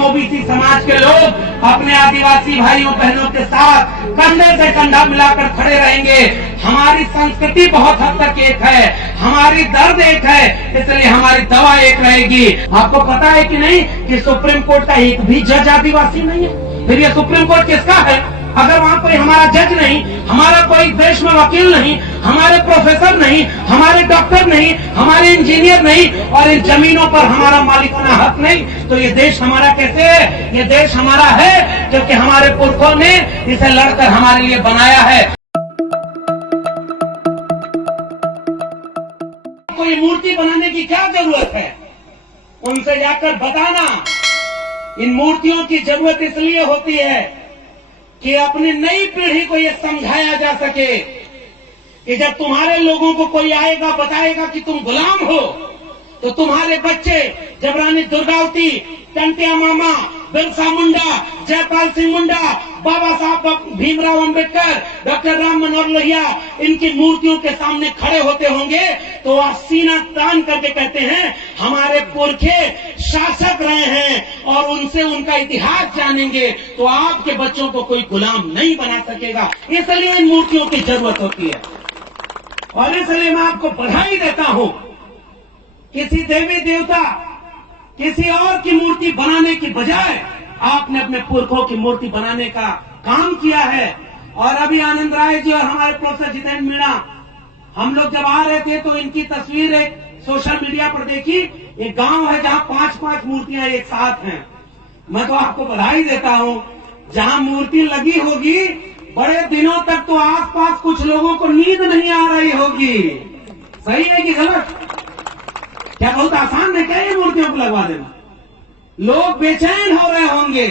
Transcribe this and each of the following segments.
हम ओबीसी समाज के लोग अपने आदिवासी भाइयों बहनों के साथ कंधे से कंधा मिलाकर खड़े रहेंगे। हमारी संस्कृति बहुत हद तक एक है, हमारी दर्द एक है, इसलिए हमारी दवा एक रहेगी। आपको पता है कि नहीं कि सुप्रीम कोर्ट का एक भी जज आदिवासी नहीं है? फिर ये सुप्रीम कोर्ट किसका है? अगर वहाँ कोई हमारा जज नहीं, हमारा कोई देश में वकील नहीं, हमारे प्रोफेसर नहीं, हमारे डॉक्टर नहीं, हमारे इंजीनियर नहीं और इन जमीनों पर हमारा मालिकाना हक नहीं, तो ये देश हमारा कैसे है? ये देश हमारा है क्योंकि हमारे पुरखों ने इसे लड़कर हमारे लिए बनाया है। कोई मूर्ति बनाने की क्या जरूरत है? उनसे जाकर बताना। इन मूर्तियों की जरूरत इसलिए होती है कि अपनी नई पीढ़ी को यह समझाया जा सके कि जब तुम्हारे लोगों को कोई आएगा बताएगा कि तुम गुलाम हो, तो तुम्हारे बच्चे जब रानी दुर्गावती, टंटिया मामा, बिरसा मुंडा, जयपाल सिंह मुंडा, बाबा साहब भीमराव अंबेडकर, डॉक्टर राम मनोहर लोहिया इनकी मूर्तियों के सामने खड़े होते होंगे तो वह सीना तान करके कहते हैं हमारे पुरखे शासक रहे हैं और उनसे उनका इतिहास जानेंगे तो आपके बच्चों को कोई गुलाम नहीं बना सकेगा। इसलिए इन मूर्तियों की जरूरत होती है और इसलिए मैं आपको बधाई देता हूं। किसी देवी देवता, किसी और की मूर्ति बनाने की बजाय आपने अपने पुरखों की मूर्ति बनाने का काम किया है। और अभी आनंद राय जी और हमारे प्रोफेसर जितेंद्र मीणा, हम लोग जब आ रहे थे तो इनकी तस्वीर एक सोशल मीडिया पर देखी। एक गांव है जहां 5-5 मूर्तियां एक साथ हैं। मैं तो आपको बधाई देता हूं। जहां मूर्ति लगी होगी बड़े दिनों तक तो आसपास कुछ लोगों को नींद नहीं आ रही होगी। सही है कि गलत? क्या बहुत आसान है क्या ये मूर्तियों को लगवा देना? लोग बेचैन हो रहे होंगे।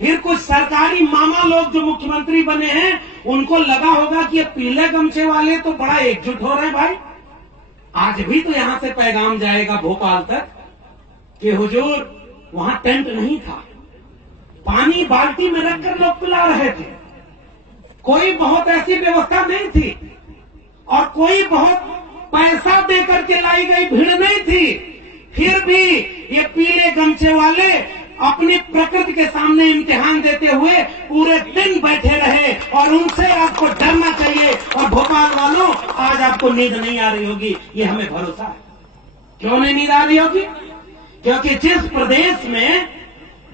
फिर कुछ सरकारी मामा लोग जो मुख्यमंत्री बने हैं उनको लगा होगा कि ये पीले गमछे वाले तो बड़ा एकजुट हो रहे हैं। भाई आज भी तो यहां से पैगाम जाएगा भोपाल तक कि हुजूर वहां टेंट नहीं था, पानी बाल्टी में रखकर लोग पिला रहे थे, कोई बहुत ऐसी व्यवस्था नहीं थी और कोई बहुत पैसा देकर के लाई गई भीड़ नहीं थी। फिर भी ये पीले गमछे वाले अपनी प्रकृति के सामने इम्तिहान देते हुए पूरे दिन बैठे रहे और उनसे आपको डरना चाहिए। और भोपाल वालों आज आपको नींद नहीं आ रही होगी, ये हमें भरोसा है। क्यों नहीं नींद आ रही होगी? क्योंकि जिस प्रदेश में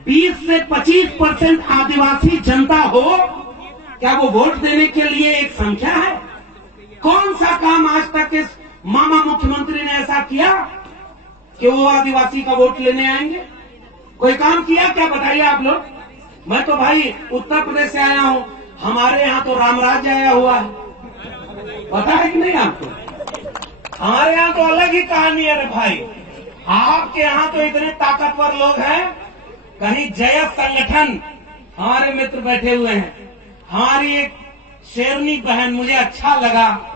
20 से 25% आदिवासी जनता हो, क्या वो वोट देने के लिए एक संख्या है? कौन सा काम आज तक इस मामा मुख्यमंत्री ने ऐसा किया कि वो आदिवासी का वोट लेने आएंगे? कोई काम किया क्या? बताइए आप लोग। मैं तो भाई उत्तर प्रदेश से आया हूं, हमारे यहाँ तो रामराज्य आया हुआ है, पता है कि नहीं आपको? हमारे यहाँ तो अलग ही कहानी है रे भाई। आपके यहाँ तो इतने ताकतवर लोग हैं। कहीं जयस संगठन, हमारे मित्र बैठे हुए हैं। हमारी एक शेरनी बहन, मुझे अच्छा लगा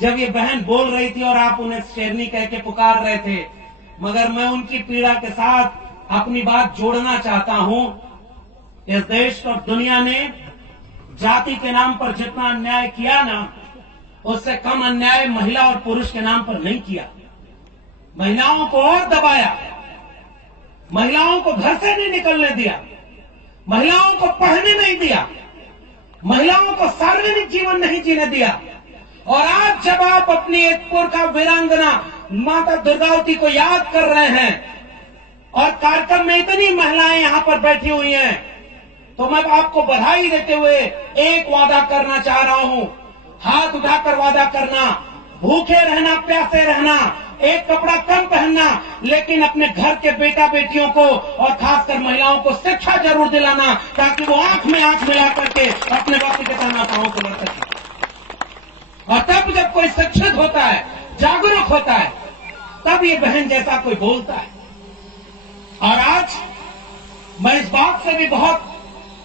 जब ये बहन बोल रही थी और आप उन्हें शेरनी कह के पुकार रहे थे, मगर मैं उनकी पीड़ा के साथ अपनी बात जोड़ना चाहता हूं। इस देश और दुनिया ने जाति के नाम पर जितना अन्याय किया ना, उससे कम अन्याय महिला और पुरुष के नाम पर नहीं किया। महिलाओं को और दबाया, महिलाओं को घर से नहीं निकलने दिया, महिलाओं को पढ़ने नहीं दिया, महिलाओं को सार्वजनिक जीवन नहीं जीने दिया। और आज जब आप अपनी एक पुरखा वीरांगना माता दुर्गावती को याद कर रहे हैं और कार्यक्रम में इतनी महिलाएं यहां पर बैठी हुई हैं, तो मैं आपको बधाई देते हुए एक वादा करना चाह रहा हूं। हाथ उठाकर वादा करना, भूखे रहना, प्यासे रहना, एक कपड़ा कम पहनना, लेकिन अपने घर के बेटा बेटियों को और खासकर महिलाओं को शिक्षा जरूर दिलाना ताकि वो आंख में आंख मिला करके अपने वक्त के तनावों को लड़ सके। और तब जब कोई शिक्षित होता है, जागरूक होता है, तब ये बहन जैसा कोई बोलता है। और आज मैं इस बात से भी बहुत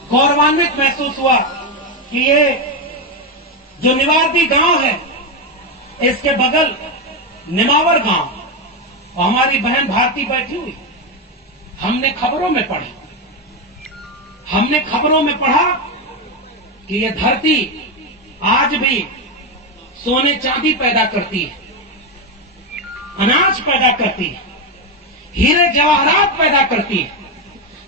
गौरवान्वित महसूस हुआ कि ये जो निवारदी गांव है, इसके बगल निमावर गांव और हमारी बहन भारती बैठी हुई। हमने खबरों में पढ़ा कि ये धरती आज भी सोने चांदी पैदा करती है, अनाज पैदा करती है, हीरे जवाहरात पैदा करती है,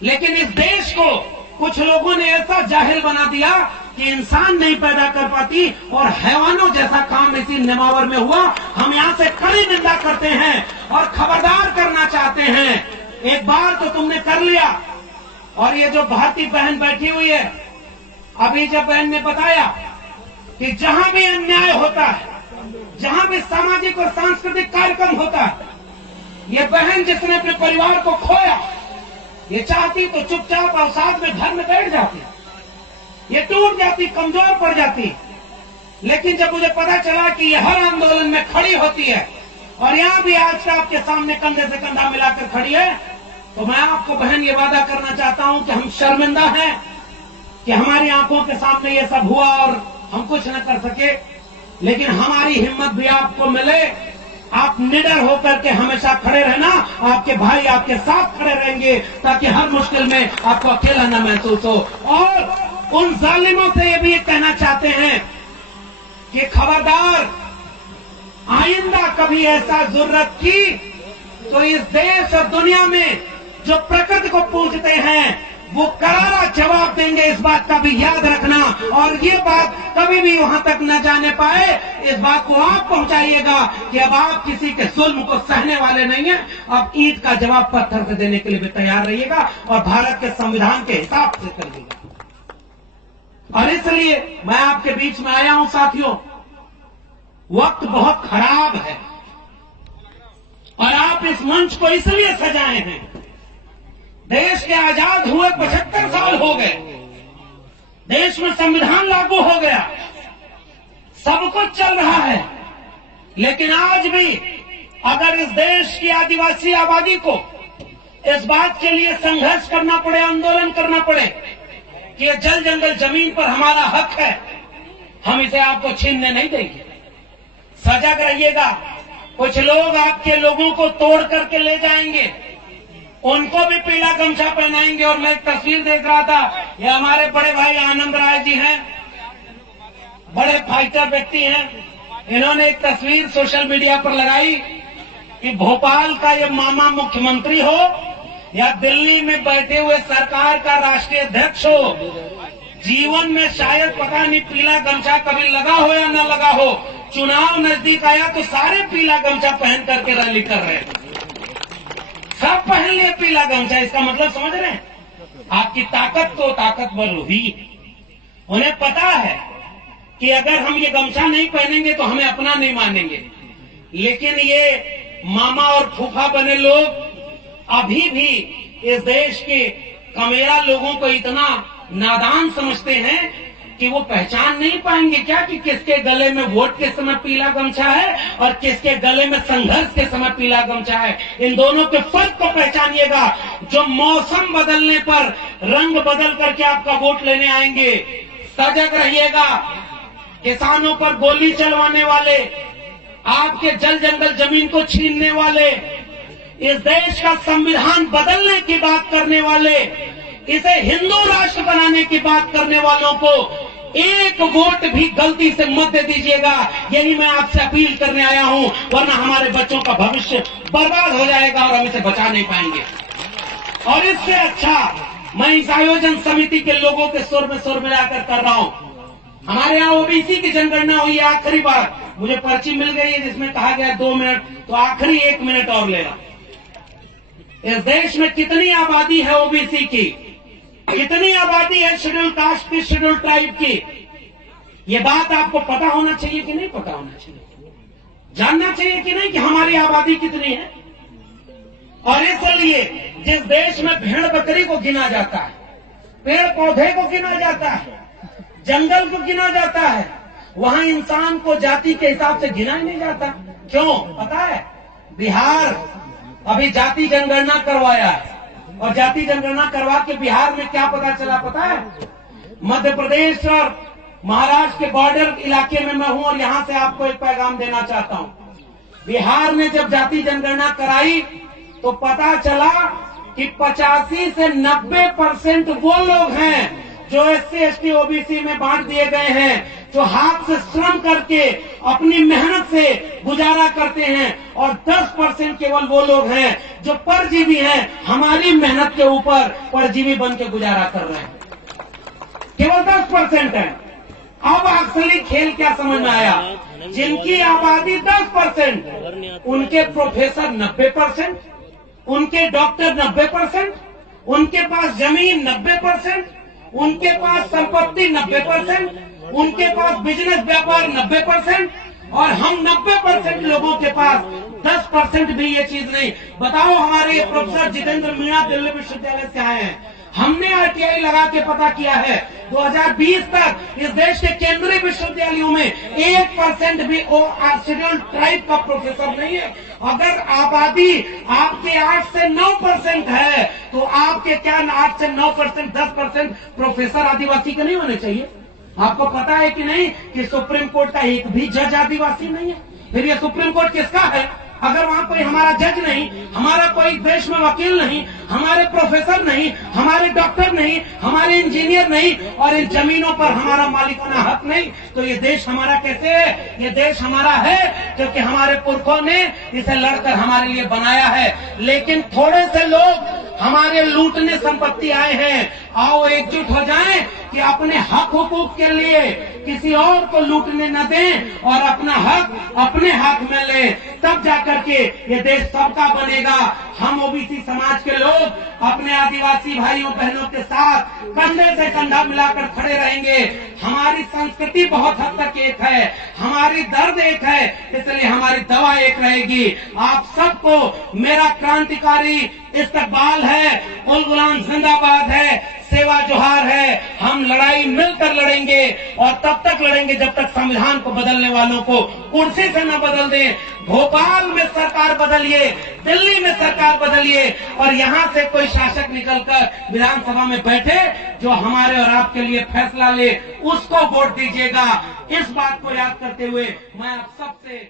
लेकिन इस देश को कुछ लोगों ने ऐसा जाहिल बना दिया कि इंसान नहीं पैदा कर पाती और हैवानों जैसा काम इसी नेमावर में हुआ। हम यहां से कड़ी निंदा करते हैं और खबरदार करना चाहते हैं। एक बार तो तुमने कर लिया, और ये जो भारतीय बहन बैठी हुई है, अभी जब बहन ने बताया कि जहां भी अन्याय होता है, जहां भी सामाजिक और सांस्कृतिक कार्यक्रम होता है, ये बहन जिसने अपने परिवार को खोया, ये चाहती तो चुपचाप अवसाद में घर में बैठ जाती, ये टूट जाती, कमजोर पड़ जाती। लेकिन जब मुझे पता चला कि ये हर आंदोलन में खड़ी होती है और यहां भी आज का आपके सामने कंधे से कंधा मिलाकर खड़ी है, तो मैं आपको बहन ये वादा करना चाहता हूं कि हम शर्मिंदा हैं कि हमारी आंखों के सामने ये सब हुआ और हम कुछ न कर सके। लेकिन हमारी हिम्मत भी आपको मिले, आप निडर होकर के हमेशा खड़े रहना। आपके भाई आपके साथ खड़े रहेंगे ताकि हर मुश्किल में आपको अकेला न महसूस हो। और उन जालिमों से ये भी कहना चाहते हैं कि खबरदार, आइंदा कभी ऐसा जरूरत की तो इस देश और दुनिया में जो प्रकृति को पूजते हैं वो करारा जवाब देंगे। इस बात का भी याद रखना, और ये बात कभी भी वहां तक न जाने पाए, इस बात को आप पहुंचाइएगा कि अब आप किसी के जुल्म को सहने वाले नहीं हैं। अब ईद का जवाब पत्थर से देने के लिए भी तैयार रहिएगा और भारत के संविधान के हिसाब से करिएगा। और इसलिए मैं आपके बीच में आया हूं साथियों, वक्त बहुत खराब है और आप इस मंच को इसलिए सजाए हैं। देश के आजाद हुए 75 साल हो गए, देश में संविधान लागू हो गया, सब कुछ चल रहा है, लेकिन आज भी अगर इस देश की आदिवासी आबादी को इस बात के लिए संघर्ष करना पड़े, आंदोलन करना पड़े कि ये जल जंगल जमीन पर हमारा हक है, हम इसे आपको छीनने नहीं देंगे। सजग रहिएगा, कुछ लोग आपके लोगों को तोड़ करके ले जाएंगे, उनको भी पीला गमछा पहनाएंगे। और मैं एक तस्वीर देख रहा था, ये हमारे बड़े भाई आनंद राय जी हैं, बड़े फाइटर व्यक्ति हैं, इन्होंने एक तस्वीर सोशल मीडिया पर लगाई कि भोपाल का ये मामा मुख्यमंत्री हो या दिल्ली में बैठे हुए सरकार का राष्ट्रीय अध्यक्ष हो, जीवन में शायद पता नहीं पीला गमछा कभी लगा हो या न लगा हो, चुनाव नजदीक आया तो सारे पीला गमछा पहन करके रैली कर रहे हैं, सब पहन लिए पीला गमछा। इसका मतलब समझ रहे हैं, आपकी ताकत तो ताकतवर हुई। उन्हें पता है कि अगर हम ये गमछा नहीं पहनेंगे तो हमें अपना नहीं मानेंगे। लेकिन ये मामा और फूफा बने लोग अभी भी इस देश के कमेरा लोगों को इतना नादान समझते हैं कि वो पहचान नहीं पाएंगे क्या कि किसके गले में वोट के समय पीला गमछा है और किसके गले में संघर्ष के समय पीला गमछा है। इन दोनों के फर्क को पहचानिएगा। जो मौसम बदलने पर रंग बदल करके आपका वोट लेने आएंगे, सजग रहिएगा। किसानों पर गोली चलवाने वाले, आपके जल जंगल जमीन को छीनने वाले, इस देश का संविधान बदलने की बात करने वाले, इसे हिंदू राष्ट्र बनाने की बात करने वालों को एक वोट भी गलती से मत दे दीजिएगा। यही मैं आपसे अपील करने आया हूं, वरना हमारे बच्चों का भविष्य बर्बाद हो जाएगा और हम इसे बचा नहीं पाएंगे। और इससे अच्छा मैं इस आयोजन समिति के लोगों के सुर में जाकर कर रहा हूं। हमारे यहाँ ओबीसी की जनगणना हुई है आखिरी बार, मुझे पर्ची मिल गई है जिसमें कहा गया 2 मिनट, तो आखिरी 1 मिनट और लेना। इस देश में कितनी आबादी है ओबीसी की, कितनी आबादी है शेड्यूल कास्ट की, शेड्यूल ट्राइब की, ये बात आपको पता होना चाहिए कि नहीं पता होना चाहिए, जानना चाहिए कि नहीं कि हमारी आबादी कितनी है। और इसलिए जिस देश में भेड़ बकरी को गिना जाता है, पेड़ पौधे को गिना जाता है, जंगल को गिना जाता है, वहां इंसान को जाति के हिसाब से गिना ही नहीं जाता। क्यों पता है? बिहार अभी जाति जनगणना करवाया है, और जाति जनगणना करवा के बिहार में क्या पता चला पता है? मध्य प्रदेश और महाराष्ट्र के बॉर्डर इलाके में मैं हूं और यहां से आपको एक पैगाम देना चाहता हूं। बिहार ने जब जाति जनगणना कराई तो पता चला कि 85 से 90% वो लोग हैं जो SC ST OBC में बांट दिए गए हैं, जो हाथ से श्रम करके अपनी मेहनत से गुजारा करते हैं और 10% केवल वो लोग हैं जो परजीवी हैं, हमारी मेहनत के ऊपर परजीवी बन के गुजारा कर रहे हैं। केवल 10% है। अब असली खेल क्या समझ में आया? जिनकी आबादी 10%, उनके प्रोफेसर 90%, उनके डॉक्टर 90%, उनके पास जमीन 90%, उनके पास संपत्ति 90%, उनके पास बिजनेस व्यापार 90%, और हम 90% लोगों के पास 10% भी ये चीज नहीं। बताओ, हमारे ये प्रोफेसर जितेंद्र मीणा दिल्ली विश्वविद्यालय से आए हैं। हमने आरटीआई लगा के पता किया है 2020 तक इस देश के केंद्रीय विश्वविद्यालयों में 1% भी शेड्यूल्ड ट्राइब का प्रोफेसर नहीं है। अगर आबादी आपके 8 से 9% है तो आपके क्या 8 से 9%, 10% प्रोफेसर आदिवासी के नहीं होने चाहिए? आपको पता है कि नहीं कि सुप्रीम कोर्ट का एक भी जज आदिवासी नहीं है? फिर ये सुप्रीम कोर्ट किसका है? अगर वहां कोई हमारा जज नहीं, हमारा कोई देश में वकील नहीं, हमारे प्रोफेसर नहीं, हमारे डॉक्टर नहीं, हमारे इंजीनियर नहीं, और इन जमीनों पर हमारा मालिकाना हक नहीं, तो ये देश हमारा कैसे है? ये देश हमारा है क्योंकि हमारे पुरखों ने इसे लड़कर हमारे लिए बनाया है। लेकिन थोड़े से लोग हमारे लूटने संपत्ति आए हैं। आओ एकजुट हो जाएं कि अपने हक हुकूक के लिए किसी और को लूटने न दें और अपना हक अपने हाथ में ले, तब जाकर के ये देश सबका बनेगा। हम ओबीसी समाज के लोग अपने आदिवासी भाइयों बहनों के साथ कंधे से कंधा मिलाकर खड़े रहेंगे। हमारी संस्कृति बहुत हद तक एक है, हमारी दर्द एक है, इसलिए हमारी दवा एक रहेगी। आप सबको मेरा क्रांतिकारी इस्तकबाल है, उल गुलाम जिंदाबाद है, सेवा जोहार है। हम लड़ाई मिलकर लड़ेंगे और तब तक लड़ेंगे जब तक संविधान को बदलने वालों को कुर्सी से न बदल दें। भोपाल में सरकार बदलिए, दिल्ली में सरकार बदलिए, और यहाँ से कोई शासक निकलकर विधानसभा में बैठे जो हमारे और आपके लिए फैसला ले, उसको वोट दीजिएगा। इस बात को याद करते हुए मैं आप सबसे